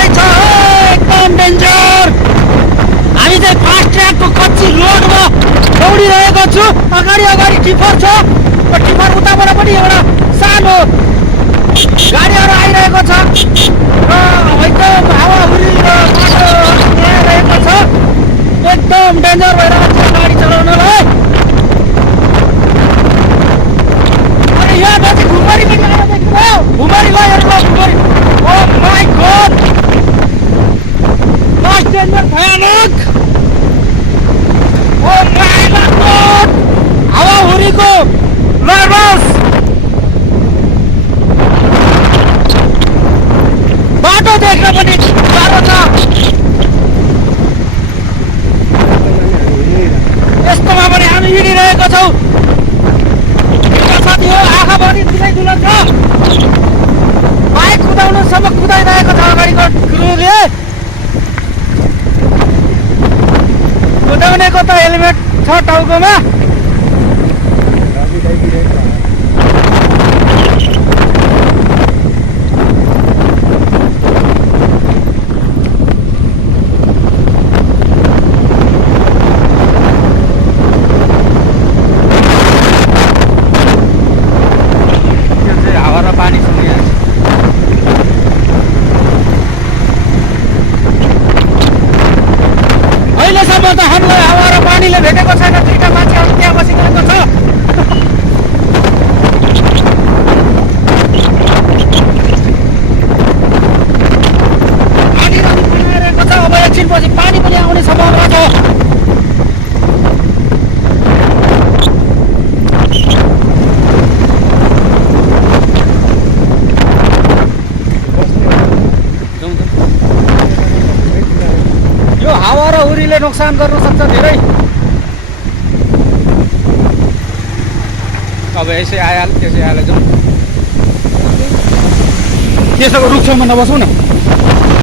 आउँदैछ एकदम डेन्जर। हामी चाहिँ फास्ट ट्र्याकको कच्ची रोडमा दौडिरहेको छु। अगाडि अगाडि टिफर छ, टिफर उताबाट पनि एउटा सानो गाडीहरू आइरहेको छ र एकदम हावाहुरी र बाटो आइरहेको छ। एकदम डेन्जर भइरहेको छ गाडी चलाउनलाई। अनि यहाँ माथि घुमरी पनि आएर देख्नुभयो, घुमरी गयो घुमरी। ओ माई गॉड, लास्ट डेन्जर भयानक। ओ माई गॉड, हावाहुरीको नर्भस। बाटो देख्न पनि गाह्रो छ। यस्तोमा पनि हामी हिँडिरहेका छौँ। साथी हो, आँखाभरि दुलै दुलै छ। बाइक कुदाउनुसम्म कुदाइरहेको छ अगाडिको क्रुले। कुदाउनेको त हेलमेट छ टाउकोमा। अहिलेसम्म त हामीलाई हावा र पानीले भेटेको छैन। दुईटा मान्छेहरू त्यहाँ बसिरहेको छ। पानी बनाइरहेको छ। अब एकछिनपछि पानी पनि आउने सम्भावना छ। यो हावा र हुरीले नोक्सान गर्न सक्छ धेरै। अब यसै आइहाल्यो त्यसै आइहाल्यो। जाउँ, त्यसो रुखसम्म नबसौँ न।